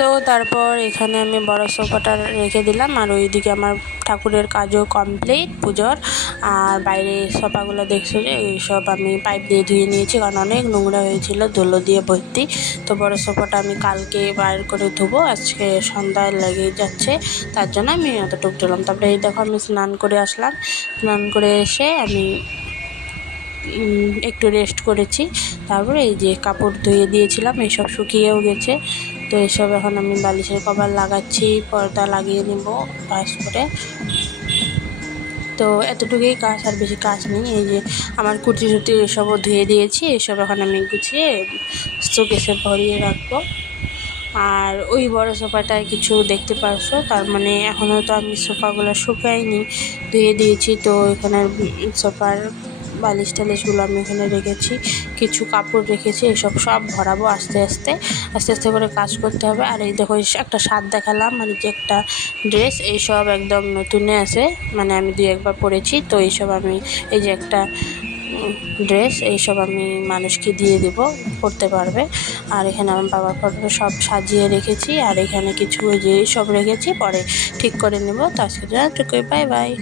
তো তারপর এখানে আমি বড় সোফাটা রেখে দিলাম, আর ওইদিকে আমার ঠাকুরের কাজও কমপ্লিট পুজোর। আর বাইরে সোফাগুলো দেখছো যে এইসব আমি পাইপ দিয়ে ধুয়ে নিয়েছি, কারণ অনেক নোংরা হয়েছিল ধুলো দিয়ে ভর্তি। তো বড় সোফাটা আমি কালকে বাইর করে ধুবো, আজকে সন্ধ্যায় লেগে যাচ্ছে, তার জন্য আমি অতটুকু ধুলাম। তারপরে এই দেখো আমি স্নান করে আসলাম, স্নান করে এসে আমি একটু রেস্ট করেছি। তারপরে এই যে কাপড় ধুয়ে দিয়েছিলাম, এইসব শুকিয়েও গেছে। তো এসব এখন আমি বালিশের কভার লাগাচ্ছি, পর্দা লাগিয়ে নেব ভাঁজ করে। তো এতটুকুই কাজ, আর বেশি কাজ নেই। এই যে আমার কুর্তি টুর্তি এসবও ধুয়ে দিয়েছি, এসব এখন আমি গুছিয়ে শোকেসে ভরিয়ে রাখবো। আর ওই বড় সোফাটায় কিছু দেখতে পারছো, তার মানে এখনও তো আমি সোফাগুলো শুকাইনি, ধুয়ে দিয়েছি। তো এখানে সোফার বালিশ টালিশগুলো আমি এখানে রেখেছি, কিছু কাপড় রেখেছি, এসব সব ভরাবো আস্তে আস্তে করে কাজ করতে হবে। আর এই দেখো একটা শার্ট দেখালাম, মানে যে একটা ড্রেস, এইসব একদম নতুনে আছে, মানে আমি 2-1বার পরেছি। তো এইসব আমি এই যে একটা ড্রেস, এইসব আমি মানুষকে দিয়ে দেব, পরতে পারবে। আর এখানে আমার বাবার ফটো সব সাজিয়ে রেখেছি, আর এখানে কিছু ওই যে সব রেখেছি, পরে ঠিক করে নেব। তো আজকে বাই বাই।